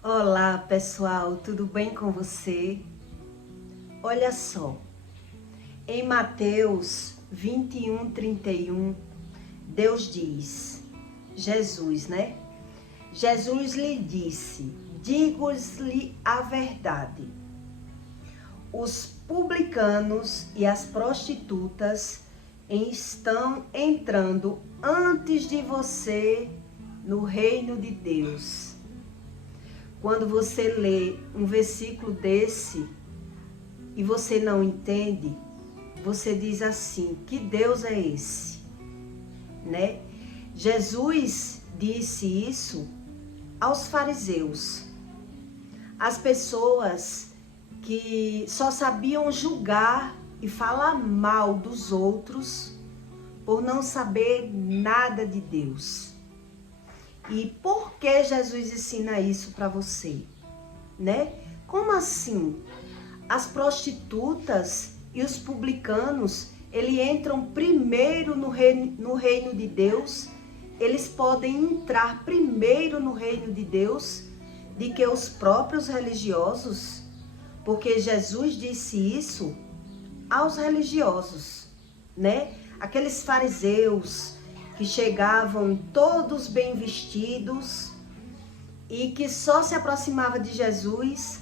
Olá pessoal, tudo bem com você? Olha só, em Mateus 21:31, Deus diz, Jesus, né? Jesus lhe disse, digo-lhe a verdade, os publicanos e as prostitutas estão entrando antes de você no reino de Deus. Quando você lê um versículo desse e você não entende, você diz assim, que Deus é esse? Né? Jesus disse isso aos fariseus, as pessoas que só sabiam julgar e falar mal dos outros por não saber nada de Deus. E por que Jesus ensina isso para você? Né? Como assim? As prostitutas e os publicanos, eles entram primeiro no reino de Deus, eles podem entrar primeiro no reino de Deus do que os próprios religiosos, porque Jesus disse isso aos religiosos, né? Aqueles fariseus que chegavam todos bem vestidos e que só se aproximava de Jesus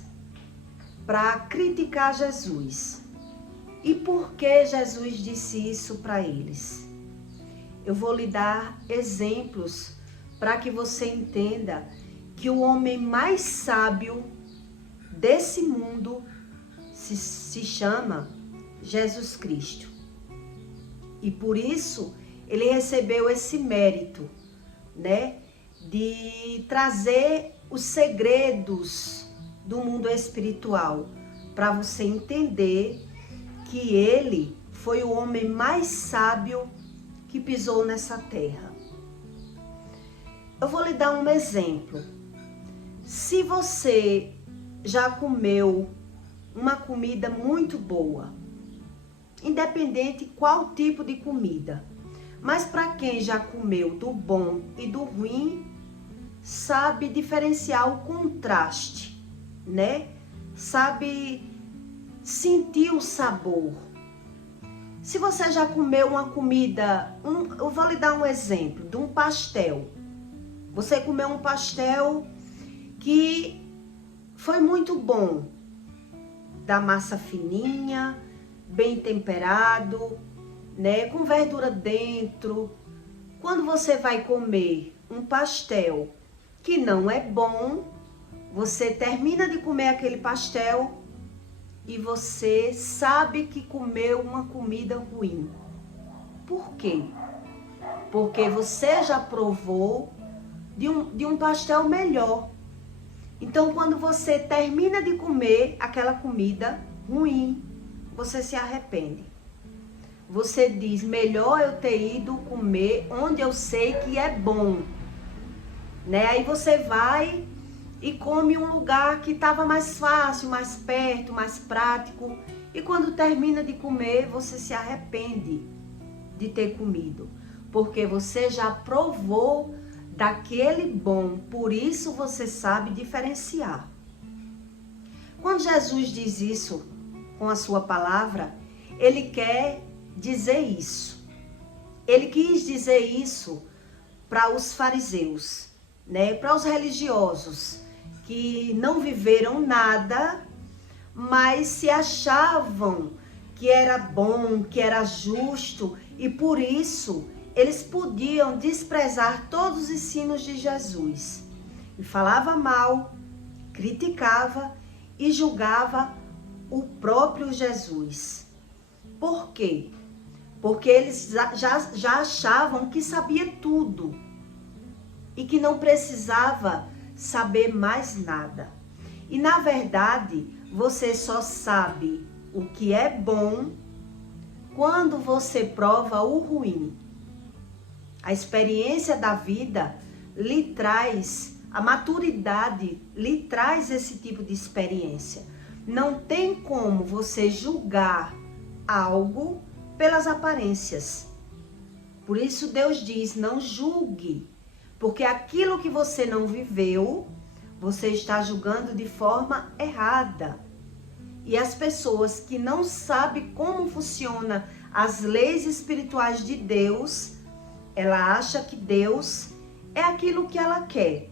para criticar Jesus. E por que Jesus disse isso para eles? Eu vou lhe dar exemplos para que você entenda que o homem mais sábio desse mundo se chama Jesus Cristo. E por isso ele recebeu esse mérito, né, de trazer os segredos do mundo espiritual, para você entender que ele foi o homem mais sábio que pisou nessa terra. Eu vou lhe dar um exemplo. Se você já comeu uma comida muito boa, independente qual tipo de comida, mas para quem já comeu do bom e do ruim, sabe diferenciar o contraste, né? Sabe sentir o sabor. Se você já comeu uma comida, eu vou lhe dar um exemplo de um pastel. Você comeu um pastel que foi muito bom, da massa fininha, bem temperado, né, com verdura dentro. Quando você vai comer um pastel que não é bom, você termina de comer aquele pastel e você sabe que comeu uma comida ruim. Por quê? Porque você já provou de um pastel melhor. Então, quando você termina de comer aquela comida ruim, você se arrepende. Você diz, melhor eu ter ido comer onde eu sei que é bom, né? Aí você vai e come um lugar que estava mais fácil, mais perto, mais prático. E quando termina de comer, você se arrepende de ter comido, porque você já provou daquele bom, por isso você sabe diferenciar. Quando Jesus diz isso com a sua palavra, ele quer dizer isso. Ele quis dizer isso para os fariseus, né? Para os religiosos que não viveram nada, mas se achavam que era bom, que era justo, e por isso eles podiam desprezar todos os ensinos de Jesus. E falava mal, criticava e julgava o próprio Jesus. Por quê? Porque eles já achavam que sabia tudo e que não precisava saber mais nada. E na verdade, você só sabe o que é bom quando você prova o ruim. A experiência da vida lhe traz, a maturidade lhe traz esse tipo de experiência. Não tem como você julgar algo pelas aparências. Por isso Deus diz, não julgue, porque aquilo que você não viveu, você está julgando de forma errada. E as pessoas que não sabem como funciona as leis espirituais de Deus, ela acha que Deus é aquilo que ela quer.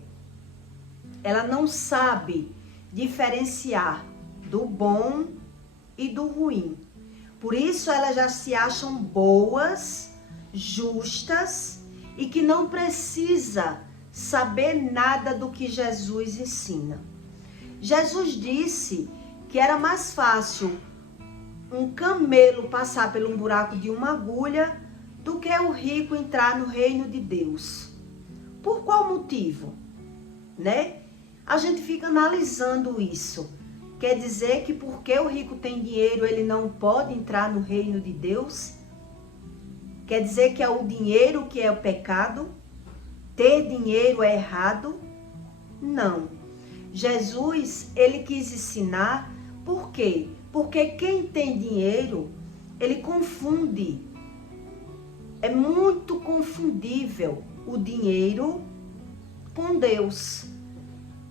Ela não sabe diferenciar do bom e do ruim. Por isso elas já se acham boas, justas e que não precisa saber nada do que Jesus ensina. Jesus disse que era mais fácil um camelo passar por um buraco de uma agulha do que o rico entrar no reino de Deus. Por qual motivo? Né? A gente fica analisando isso. Quer dizer que porque o rico tem dinheiro, ele não pode entrar no reino de Deus? Quer dizer que é o dinheiro que é o pecado? Ter dinheiro é errado? Não. Jesus, ele quis ensinar, por quê? Porque quem tem dinheiro, ele confunde. É muito confundível o dinheiro com Deus.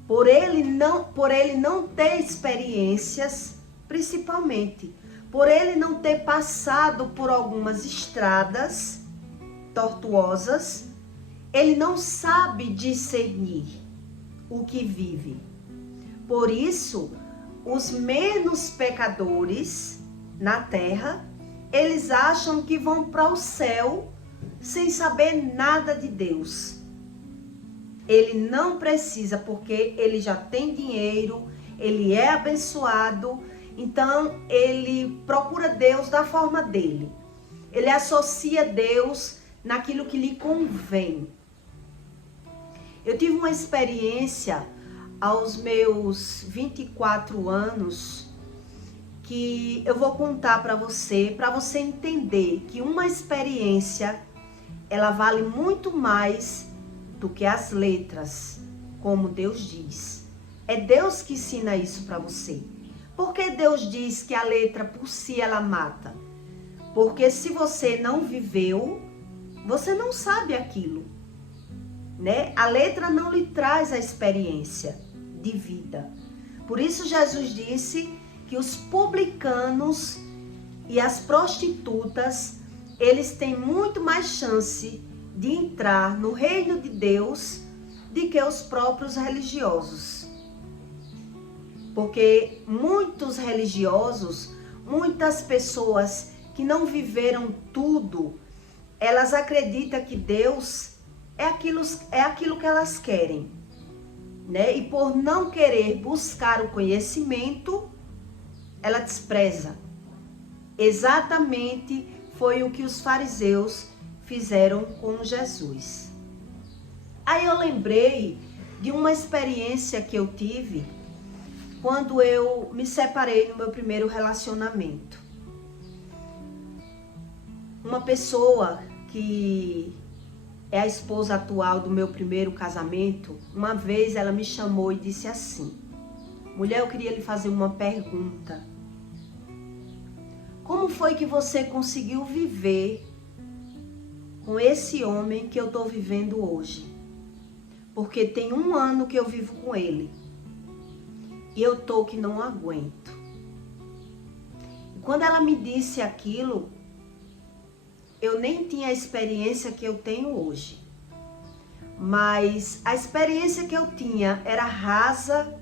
Por ele não ter experiências, principalmente, por ele não ter passado por algumas estradas tortuosas, ele não sabe discernir o que vive. Por isso, os menos pecadores na terra, eles acham que vão para o céu sem saber nada de Deus. Ele não precisa, porque ele já tem dinheiro, ele é abençoado, então ele procura Deus da forma dele. Ele associa Deus naquilo que lhe convém. Eu tive uma experiência aos meus 24 anos que eu vou contar para você entender que uma experiência, ela vale muito mais do que as letras, como Deus diz. É Deus que ensina isso para você. Por que Deus diz que a letra por si ela mata? Porque se você não viveu, você não sabe aquilo, né? A letra não lhe traz a experiência de vida. Por isso Jesus disse que os publicanos e as prostitutas, eles têm muito mais chance de entrar no reino de Deus do que os próprios religiosos. Porque muitos religiosos, muitas pessoas que não viveram tudo, elas acreditam que Deus é aquilo que elas querem, né? E por não querer buscar o conhecimento, ela despreza. Exatamente foi o que os fariseus fizeram com Jesus. Aí eu lembrei de uma experiência que eu tive quando eu me separei no meu primeiro relacionamento. Uma pessoa que é a esposa atual do meu primeiro casamento, uma vez ela me chamou e disse assim: mulher, eu queria lhe fazer uma pergunta. Como foi que você conseguiu viver com esse homem que eu estou vivendo hoje? Porque tem 1 ano que eu vivo com ele. E eu tô que não aguento. E quando ela me disse aquilo, eu nem tinha a experiência que eu tenho hoje. Mas a experiência que eu tinha era rasa,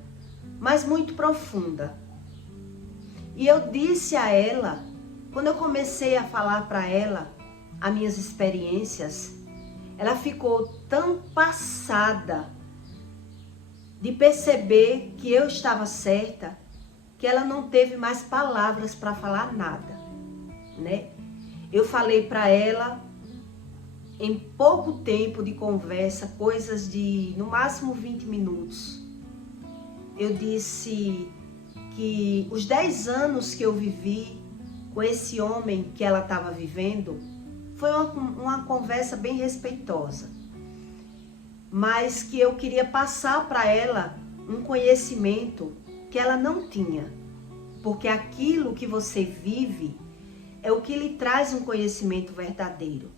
mas muito profunda. E eu disse a ela, quando eu comecei a falar para ela as minhas experiências, ela ficou tão passada de perceber que eu estava certa, que ela não teve mais palavras para falar nada, né? Eu falei para ela, em pouco tempo de conversa, coisas de no máximo 20 minutos, eu disse que os 10 anos que eu vivi com esse homem que ela estava vivendo, foi uma conversa bem respeitosa, mas que eu queria passar para ela um conhecimento que ela não tinha, porque aquilo que você vive é o que lhe traz um conhecimento verdadeiro,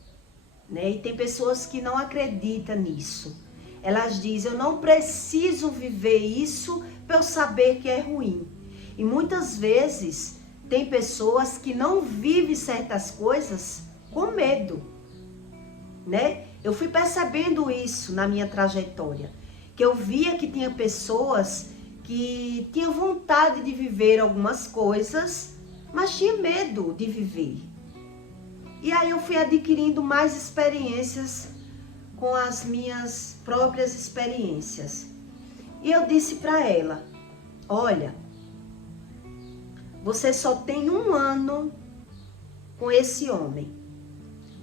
né? E tem pessoas que não acreditam nisso. elas dizem, eu não preciso viver isso para eu saber que é ruim. E muitas vezes tem pessoas que não vivem certas coisas com medo, né? Eu fui percebendo isso na minha trajetória, que eu via que tinha pessoas que tinham vontade de viver algumas coisas, mas tinha medo de viver. E aí eu fui adquirindo mais experiências com as minhas próprias experiências. E eu disse para ela, olha, você só tem 1 ano com esse homem,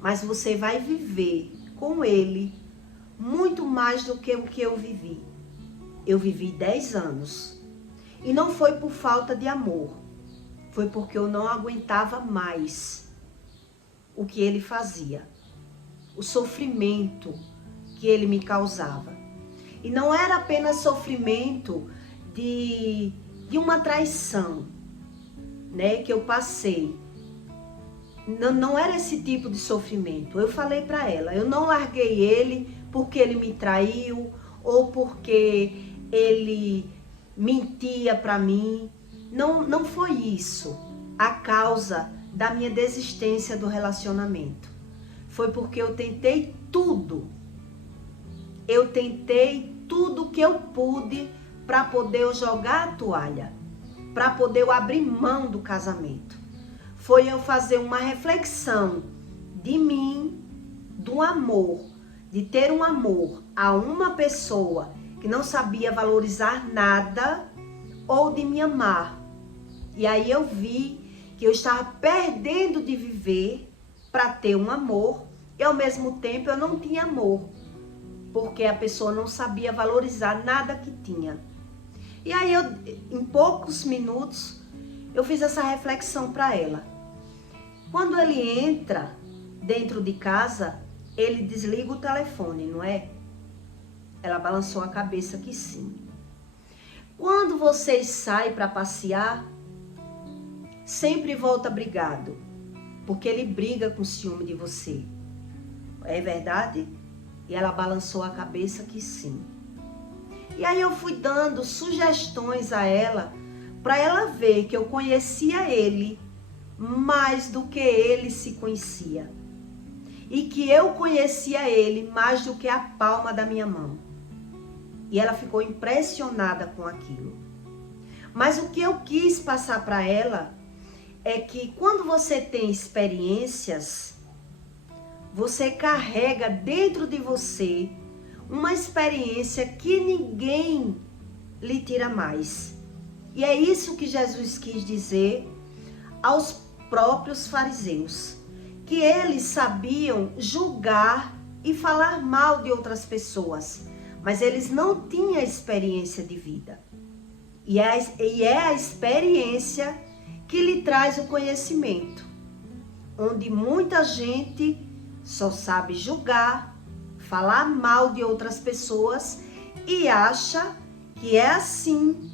mas você vai viver com ele muito mais do que o que eu vivi. Eu vivi 10 anos. E não foi por falta de amor. Foi porque eu não aguentava mais o que ele fazia. O sofrimento que ele me causava. E não era apenas sofrimento de uma traição, né, que eu passei. Não era esse tipo de sofrimento. Eu falei para ela, eu não larguei ele porque ele me traiu ou porque ele mentia para mim. Não foi isso a causa da minha desistência do relacionamento. Foi porque eu tentei tudo. Eu tentei tudo que eu pude para poder eu jogar a toalha, para poder eu abrir mão do casamento. Foi eu fazer uma reflexão de mim, do amor, de ter um amor a uma pessoa que não sabia valorizar nada, ou de me amar. E aí eu vi que eu estava perdendo de viver para ter um amor, e ao mesmo tempo eu não tinha amor, porque a pessoa não sabia valorizar nada que tinha. E aí eu, em poucos minutos, eu fiz essa reflexão para ela. Quando ele entra dentro de casa, ele desliga o telefone, não é? Ela balançou a cabeça que sim. Quando vocês saem para passear, sempre volta brigado, porque ele briga com ciúme de você. É verdade? E ela balançou a cabeça que sim. E aí eu fui dando sugestões a ela, para ela ver que eu conhecia ele mais do que ele se conhecia. E que eu conhecia ele mais do que a palma da minha mão. E ela ficou impressionada com aquilo. Mas o que eu quis passar para ela é que quando você tem experiências, você carrega dentro de você uma experiência que ninguém lhe tira mais. E é isso que Jesus quis dizer aos próprios fariseus, que eles sabiam julgar e falar mal de outras pessoas, mas eles não tinham experiência de vida. E é a experiência que lhe traz o conhecimento, onde muita gente só sabe julgar, falar mal de outras pessoas e acha que é assim,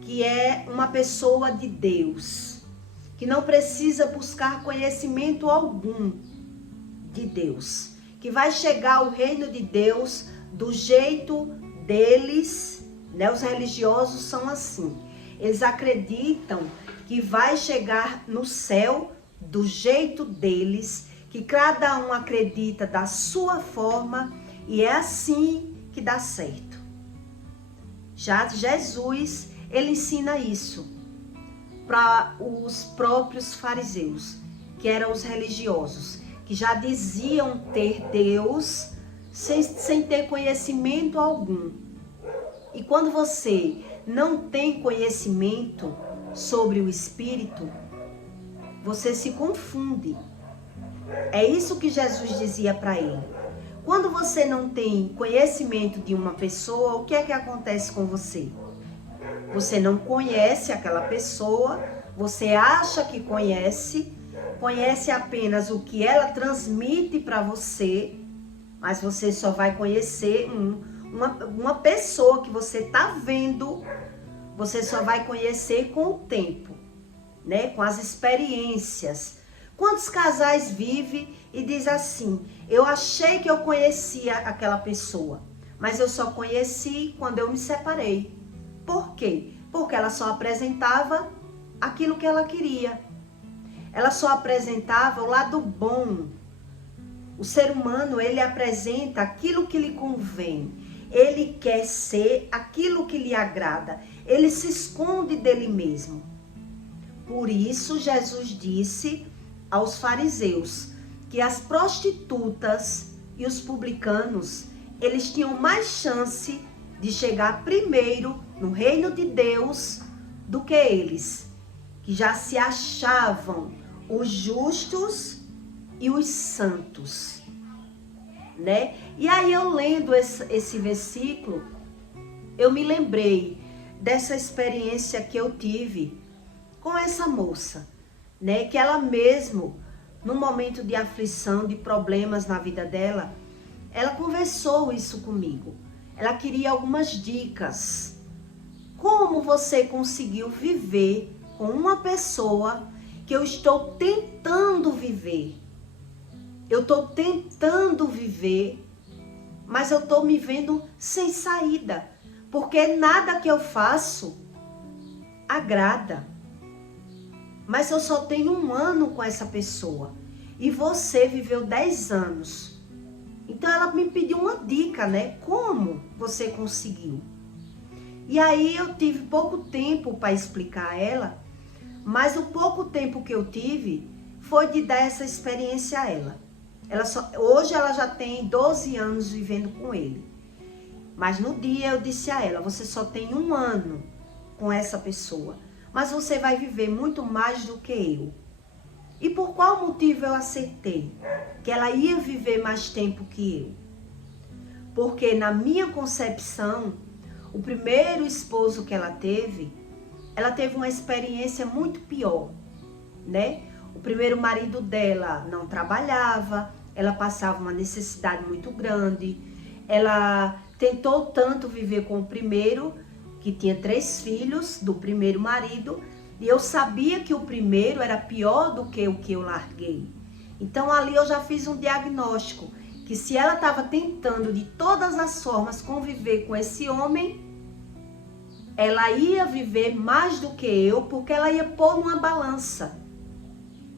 que é uma pessoa de Deus, que não precisa buscar conhecimento algum de Deus, que vai chegar ao reino de Deus do jeito deles, né? Os religiosos são assim, eles acreditam que vai chegar no céu do jeito deles, que cada um acredita da sua forma e é assim que dá certo. Já Jesus, ele ensina isso para os próprios fariseus, que eram os religiosos, que já diziam ter Deus sem ter conhecimento algum. E quando você não tem conhecimento sobre o Espírito, você se confunde. É isso que Jesus dizia para ele. Quando você não tem conhecimento de uma pessoa, o que é que acontece com você? Você não conhece aquela pessoa, você acha que conhece apenas o que ela transmite para você, mas você só vai conhecer uma pessoa que você está vendo, você só vai conhecer com o tempo, né? Com as experiências. Quantos casais vivem e diz assim, eu achei que eu conhecia aquela pessoa, mas eu só conheci quando eu me separei. Por quê? Porque ela só apresentava aquilo que ela queria. Ela só apresentava o lado bom. O ser humano, ele apresenta aquilo que lhe convém. Ele quer ser aquilo que lhe agrada. Ele se esconde dele mesmo. Por isso, Jesus disse aos fariseus que as prostitutas e os publicanos, eles tinham mais chance de chegar primeiro no reino de Deus do que eles, que já se achavam os justos e os santos, né? E aí eu lendo esse versículo, eu me lembrei dessa experiência que eu tive com essa moça, né? Que ela mesmo, num momento de aflição, de problemas na vida dela, ela conversou isso comigo. Ela queria algumas dicas. Como você conseguiu viver com uma pessoa que eu estou tentando viver? Eu estou tentando viver, mas eu estou me vendo sem saída, porque nada que eu faço agrada. Mas eu só tenho 1 ano com essa pessoa e você viveu 10 anos. Então ela me pediu uma dica, né? Como você conseguiu? E aí eu tive pouco tempo para explicar a ela, mas o pouco tempo que eu tive foi de dar essa experiência a ela. Hoje ela já tem 12 anos vivendo com ele. Mas no dia eu disse a ela, você só tem 1 ano com essa pessoa, mas você vai viver muito mais do que eu. E por qual motivo eu acertei que ela ia viver mais tempo que eu? Porque na minha concepção, o primeiro esposo que ela teve uma experiência muito pior, né? O primeiro marido dela não trabalhava, ela passava uma necessidade muito grande, ela tentou tanto viver com o primeiro, que tinha 3 filhos do primeiro marido, e eu sabia que o primeiro era pior do que o que eu larguei. Então ali eu já fiz um diagnóstico, que se ela estava tentando de todas as formas conviver com esse homem, ela ia viver mais do que eu, porque ela ia pôr numa balança,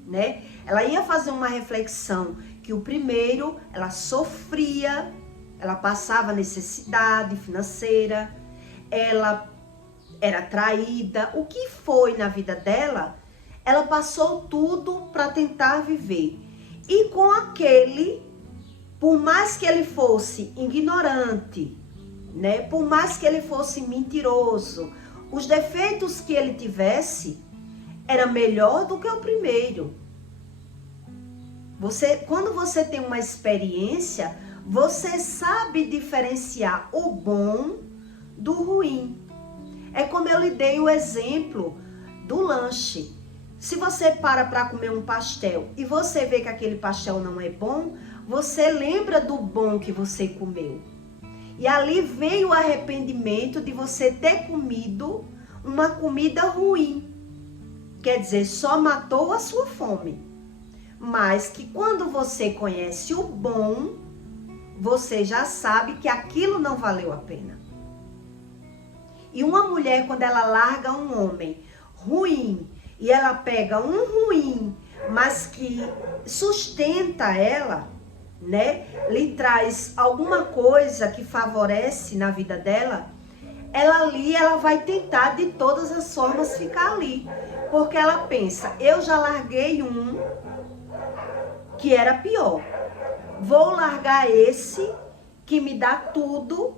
né? Ela ia fazer uma reflexão que o primeiro, ela sofria, ela passava necessidade financeira, ela era traída, o que foi na vida dela, ela passou tudo para tentar viver. E com aquele, por mais que ele fosse ignorante, né? Por mais que ele fosse mentiroso, os defeitos que ele tivesse, era melhor do que o primeiro. Quando você tem uma experiência, você sabe diferenciar o bom do ruim. É como eu lhe dei o exemplo do lanche. Se você para comer um pastel e você vê que aquele pastel não é bom, você lembra do bom que você comeu. E ali veio o arrependimento de você ter comido uma comida ruim. Quer dizer, só matou a sua fome. Mas que quando você conhece o bom, você já sabe que aquilo não valeu a pena. E uma mulher, quando ela larga um homem ruim, e ela pega um ruim, mas que sustenta ela, né? Lhe traz alguma coisa que favorece na vida dela, ela vai tentar de todas as formas ficar ali. Porque ela pensa, eu já larguei um que era pior. Vou largar esse que me dá tudo,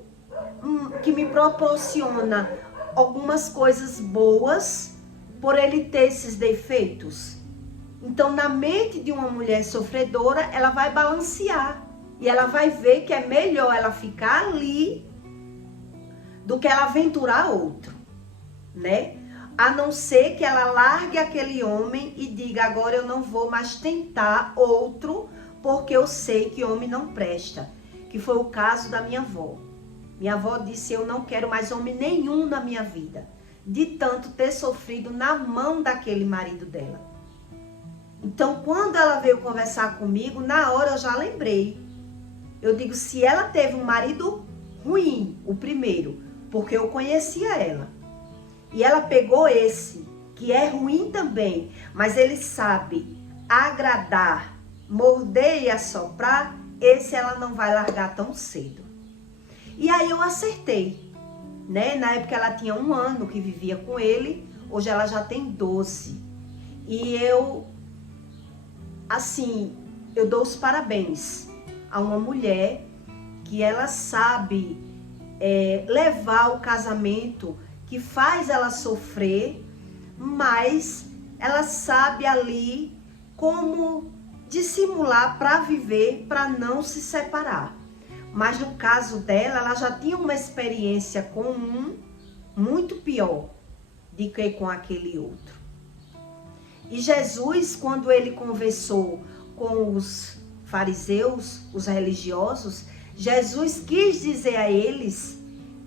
que me proporciona algumas coisas boas, por ele ter esses defeitos. Então, na mente de uma mulher sofredora, ela vai balancear. E ela vai ver que é melhor ela ficar ali do que ela aventurar outro, né? A não ser que ela largue aquele homem e diga, agora eu não vou mais tentar outro, porque eu sei que homem não presta. Que foi o caso da minha avó. Minha avó disse, eu não quero mais homem nenhum na minha vida, de tanto ter sofrido na mão daquele marido dela. Então, quando ela veio conversar comigo, na hora eu já lembrei. Eu digo, se ela teve um marido ruim, o primeiro, porque eu conhecia ela. E ela pegou esse, que é ruim também, mas ele sabe agradar, morder e assoprar, esse ela não vai largar tão cedo. E aí eu acertei, né? Na época ela tinha 1 ano que vivia com ele, hoje ela já tem 12. E eu, assim, eu dou os parabéns a uma mulher que ela sabe levar o casamento, que faz ela sofrer, mas ela sabe ali como dissimular para viver, para não se separar. Mas no caso dela, ela já tinha uma experiência com um muito pior do que com aquele outro. E Jesus, quando ele conversou com os fariseus, os religiosos, Jesus quis dizer a eles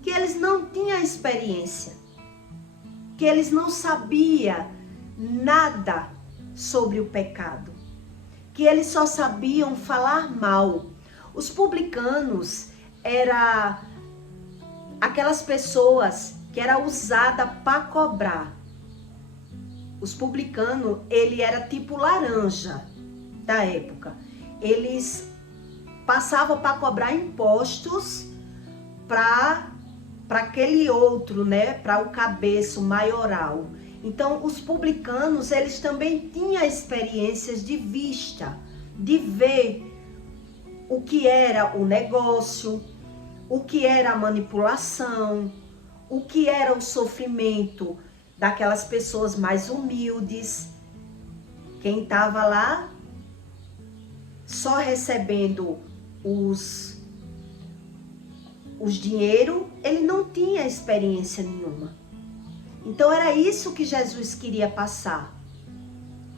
que eles não tinham experiência, que eles não sabiam nada sobre o pecado, que eles só sabiam falar mal. Os publicanos eram aquelas pessoas que eram usadas para cobrar. Os publicanos, ele era tipo laranja da época. Eles passavam para cobrar impostos para aquele outro, né? Para o cabeço maioral. Então, os publicanos, eles também tinham experiências de vista, de ver o que era o negócio, o que era a manipulação, o que era o sofrimento daquelas pessoas mais humildes. Quem estava lá só recebendo os dinheiro, ele não tinha experiência nenhuma. Então era isso que Jesus queria passar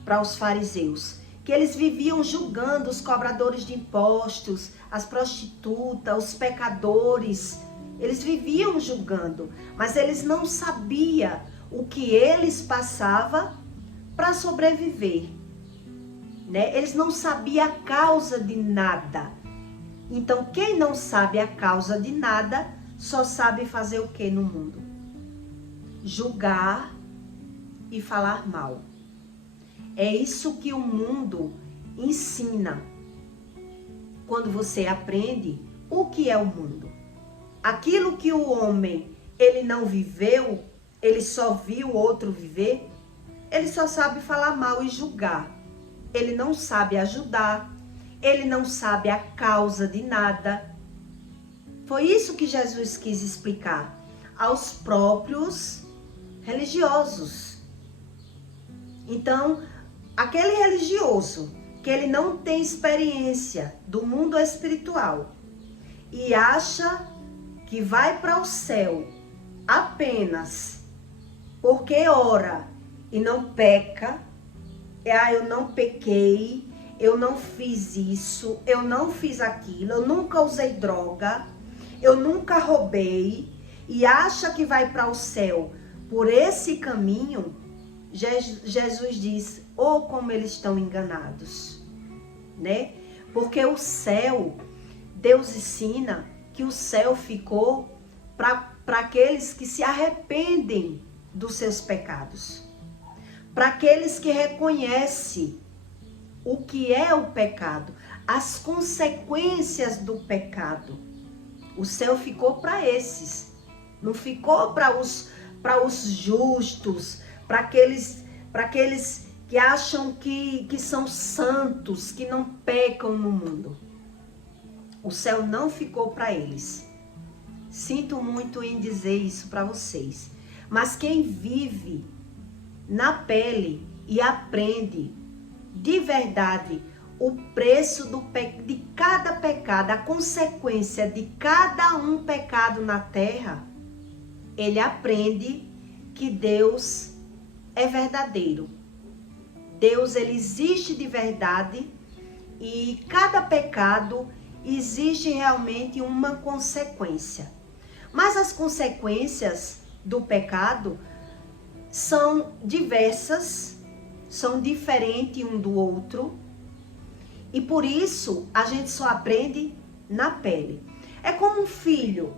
para os fariseus, que eles viviam julgando os cobradores de impostos, as prostitutas, os pecadores. Eles viviam julgando, mas eles não sabiam o que eles passavam para sobreviver, né? Eles não sabiam a causa de nada. Então, quem não sabe a causa de nada, só sabe fazer o que no mundo? Julgar e falar mal. É isso que o mundo ensina. Quando você aprende o que é o mundo. Aquilo que o homem, ele não viveu, ele só viu o outro viver, ele só sabe falar mal e julgar. Ele não sabe ajudar, ele não sabe a causa de nada. Foi isso que Jesus quis explicar aos próprios religiosos. Então, aquele religioso que ele não tem experiência do mundo espiritual e acha que vai para o céu apenas porque ora e não peca, eu não pequei, eu não fiz isso, eu não fiz aquilo, eu nunca usei droga, eu nunca roubei, e acha que vai para o céu por esse caminho, Jesus diz, como eles estão enganados, né? Porque o céu, Deus ensina que o céu ficou para aqueles que se arrependem dos seus pecados, para aqueles que reconhecem o que é o pecado, as consequências do pecado. O céu ficou para esses, não ficou para os justos, para aqueles que acham que são santos, que não pecam no mundo. O céu não ficou para eles. Sinto muito em dizer isso para vocês. Mas quem vive na pele e aprende de verdade o preço de cada pecado, a consequência de cada um pecado na terra, ele aprende que Deus é verdadeiro. Deus, ele existe de verdade e cada pecado existe realmente uma consequência. Mas as consequências do pecado são diversas, são diferentes um do outro. E por isso a gente só aprende na pele. É como um filho,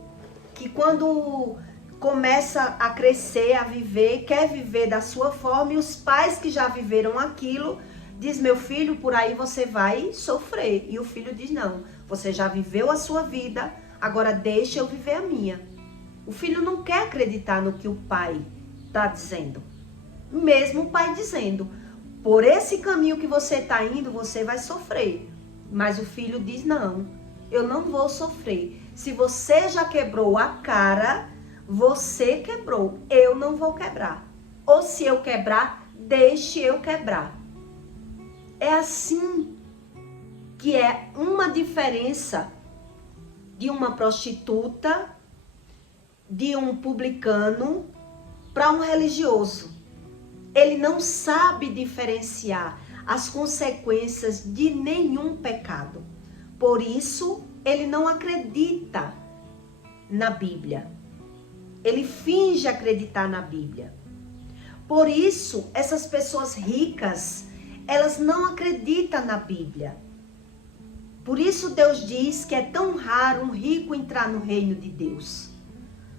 que quando começa a crescer, a viver, quer viver da sua forma, e os pais que já viveram aquilo, diz, meu filho, por aí você vai sofrer. E o filho diz, não, você já viveu a sua vida, agora deixa eu viver a minha. O filho não quer acreditar no que o pai está dizendo. Mesmo o pai dizendo, por esse caminho que você está indo, você vai sofrer. Mas o filho diz, não, eu não vou sofrer. Se você já quebrou a cara, você quebrou, eu não vou quebrar. Ou se eu quebrar, deixe eu quebrar. É assim que é uma diferença de uma prostituta, de um publicano, para um religioso. Ele não sabe diferenciar as consequências de nenhum pecado. Por isso, ele não acredita na Bíblia. Ele finge acreditar na Bíblia. Por isso, essas pessoas ricas, elas não acreditam na Bíblia. Por isso Deus diz que é tão raro um rico entrar no reino de Deus,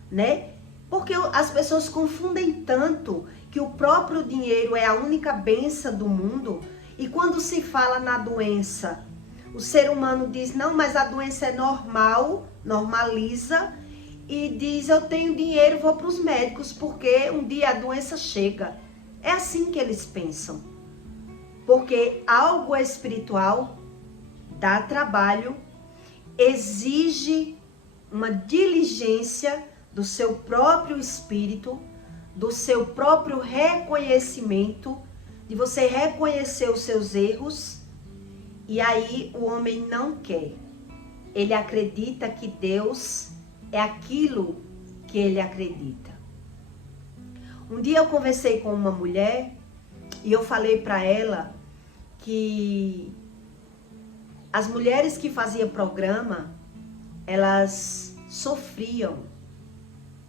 né? Porque as pessoas confundem tanto que o próprio dinheiro é a única bênção do mundo, e quando se fala na doença, o ser humano diz, não, mas a doença é normal, normaliza, e diz, eu tenho dinheiro, vou para os médicos, porque um dia a doença chega. É assim que eles pensam. Porque algo espiritual dá trabalho, exige uma diligência do seu próprio espírito, do seu próprio reconhecimento, de você reconhecer os seus erros, e aí o homem não quer. Ele acredita que Deus é aquilo que ele acredita. Um dia eu conversei com uma mulher e eu falei para ela que as mulheres que faziam programa, elas sofriam.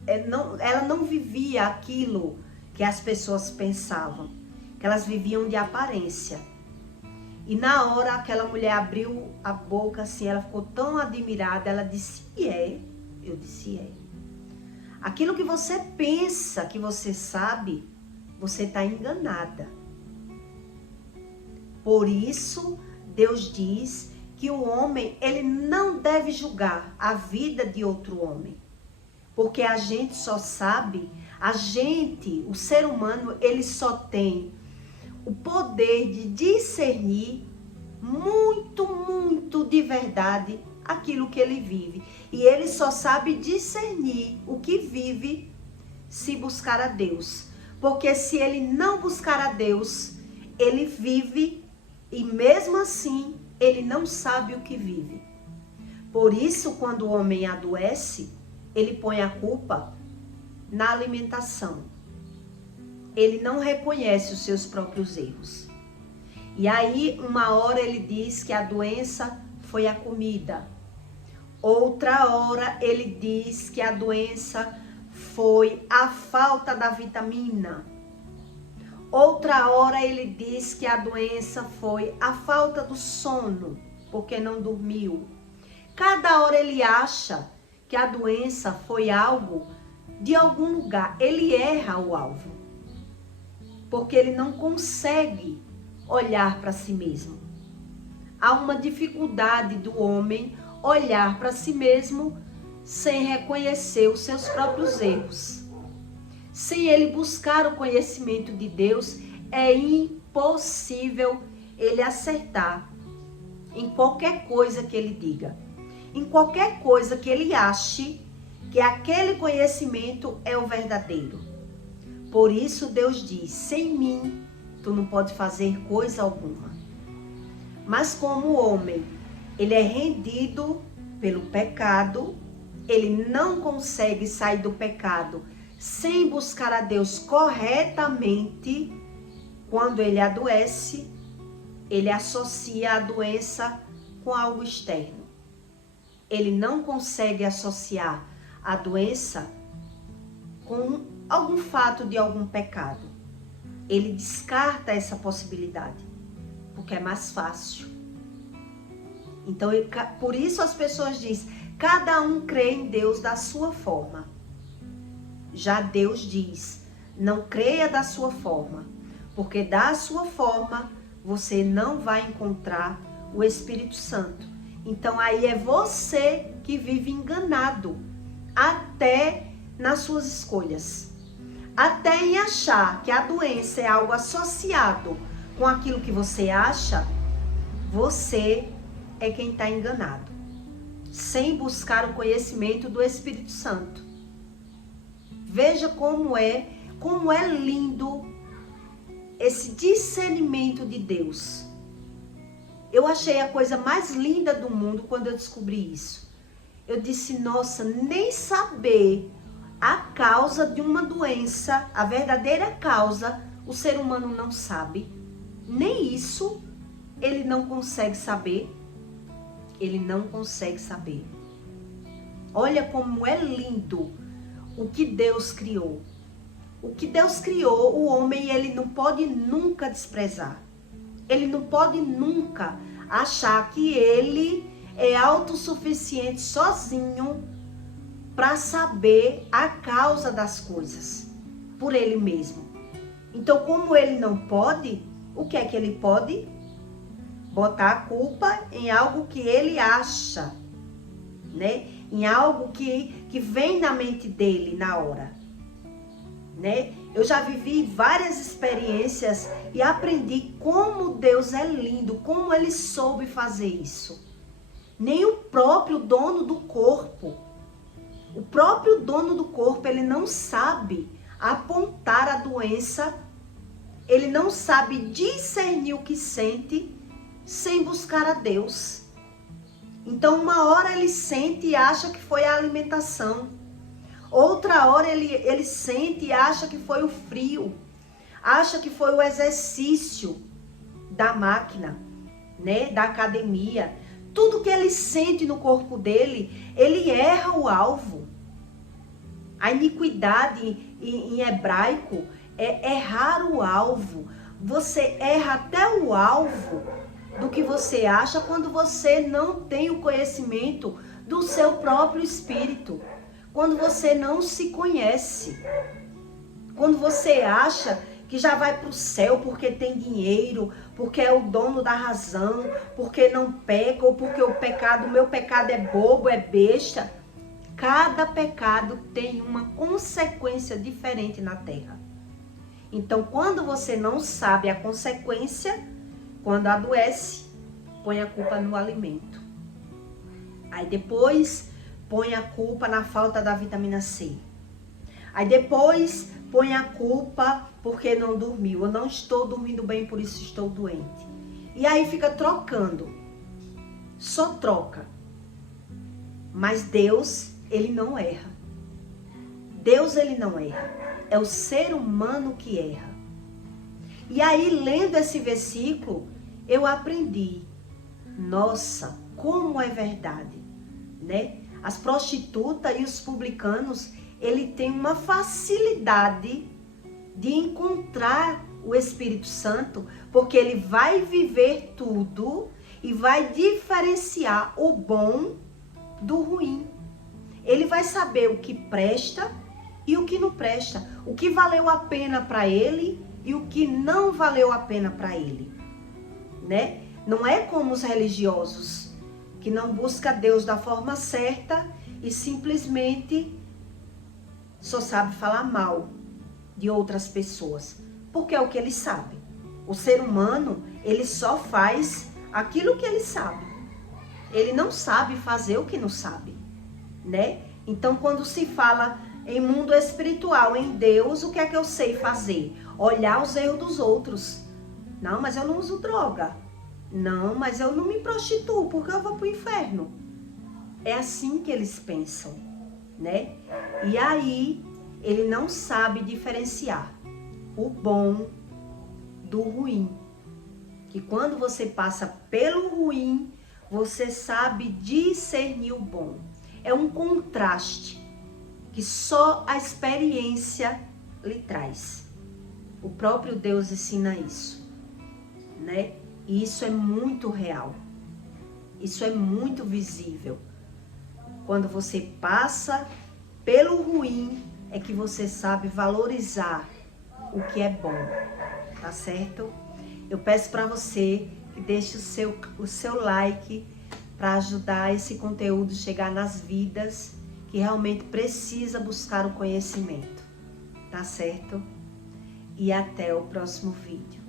Ela não vivia aquilo que as pessoas pensavam, que elas viviam de aparência. E na hora aquela mulher abriu a boca assim, ela ficou tão admirada, ela disse, é. Eu disse, é. Aquilo que você pensa que você sabe, você está enganada. Por isso, Deus diz que o homem, ele não deve julgar a vida de outro homem. Porque a gente só sabe, o ser humano, ele só tem o poder de discernir muito de verdade aquilo que ele vive. E ele só sabe discernir o que vive se buscar a Deus. Porque se ele não buscar a Deus, ele vive e mesmo assim ele não sabe o que vive. Por isso, quando o homem adoece, ele põe a culpa na alimentação. Ele não reconhece os seus próprios erros. E aí, uma hora ele diz que a doença foi a comida. Outra hora ele diz que a doença foi a falta da vitamina. Outra hora ele diz que a doença foi a falta do sono, porque não dormiu. Cada hora ele acha que a doença foi algo de algum lugar. Ele erra o alvo, porque ele não consegue olhar para si mesmo. Há uma dificuldade do homem olhar para si mesmo sem reconhecer os seus próprios erros. Sem ele buscar o conhecimento de Deus, é impossível ele acertar em qualquer coisa que ele diga. Em qualquer coisa que ele ache que aquele conhecimento é o verdadeiro. Por isso Deus diz, sem mim, tu não pode fazer coisa alguma. Mas como o homem, ele é rendido pelo pecado, ele não consegue sair do pecado sem buscar a Deus corretamente. Quando ele adoece, ele associa a doença com algo externo. Ele não consegue associar a doença com algum fato de algum pecado. Ele descarta essa possibilidade, porque é mais fácil. Então, por isso as pessoas dizem, Cada um crê em Deus da sua forma. Já Deus diz, não creia da sua forma, porque da sua forma você não vai encontrar o Espírito Santo. Então aí é você que vive enganado, até nas suas escolhas. Até em achar que a doença é algo associado com aquilo que você acha, você é quem está enganado, sem buscar o conhecimento do Espírito Santo. Veja como é lindo esse discernimento de Deus. Eu achei a coisa mais linda do mundo quando eu descobri isso. Eu disse, nossa, nem saber a causa de uma doença, a verdadeira causa, o ser humano não sabe. Nem isso ele não consegue saber. Ele não consegue saber. Olha como é lindo o que Deus criou. O que Deus criou, o homem, ele não pode nunca desprezar. Ele não pode nunca achar que ele é autossuficiente sozinho para saber a causa das coisas por ele mesmo. Então, como ele não pode, o que é que ele pode? Botar a culpa em algo que ele acha, né? Em algo que vem na mente dele na hora, né? Eu já vivi várias experiências e aprendi como Deus é lindo, como ele soube fazer isso. Nem o próprio dono do corpo, ele não sabe apontar a doença, ele não sabe discernir o que sente sem buscar a Deus. Então, uma hora ele sente e acha que foi a alimentação. Outra hora ele sente e acha que foi o frio. Acha que foi o exercício da máquina, né? Da academia. Tudo que ele sente no corpo dele, ele erra o alvo. A iniquidade em hebraico é errar o alvo. Você erra até o alvo do que você acha quando você não tem o conhecimento do seu próprio espírito. Quando você não se conhece. Quando você acha que já vai para o céu porque tem dinheiro, porque é o dono da razão, porque não peca, ou porque o meu pecado é bobo, é besta. Cada pecado tem uma consequência diferente na terra. Então, quando você não sabe a consequência, quando adoece, põe a culpa no alimento. Aí depois, põe a culpa na falta da vitamina C. Aí depois, põe a culpa porque não dormiu. Eu não estou dormindo bem, por isso estou doente. E aí fica trocando. Só troca. Mas Deus, ele não erra. Deus, ele não erra. É o ser humano que erra. E aí, lendo esse versículo, eu aprendi. Nossa, como é verdade, né? As prostitutas e os publicanos, ele tem uma facilidade de encontrar o Espírito Santo, porque ele vai viver tudo e vai diferenciar o bom do ruim. Ele vai saber o que presta e o que não presta, o que valeu a pena para ele e o que não valeu a pena para ele, né? Não é como os religiosos que não busca Deus da forma certa e simplesmente só sabe falar mal de outras pessoas, porque é o que ele sabe. O ser humano, ele só faz aquilo que ele sabe. Ele não sabe fazer o que não sabe, né? Então, quando se fala em mundo espiritual, em Deus, o que é que eu sei fazer? Olhar os erros dos outros. Não, mas eu não uso droga. Não, mas eu não me prostituo, porque eu vou pro inferno. É assim que eles pensam, né? E aí, ele não sabe diferenciar o bom do ruim. Que quando você passa pelo ruim, você sabe discernir o bom. É um contraste que só a experiência lhe traz. O próprio Deus ensina isso, né? E isso é muito real. Isso é muito visível. Quando você passa pelo ruim, é que você sabe valorizar o que é bom, tá certo? Eu peço para você que deixe o seu like para ajudar esse conteúdo chegar nas vidas que realmente precisa buscar o conhecimento, tá certo? E até o próximo vídeo.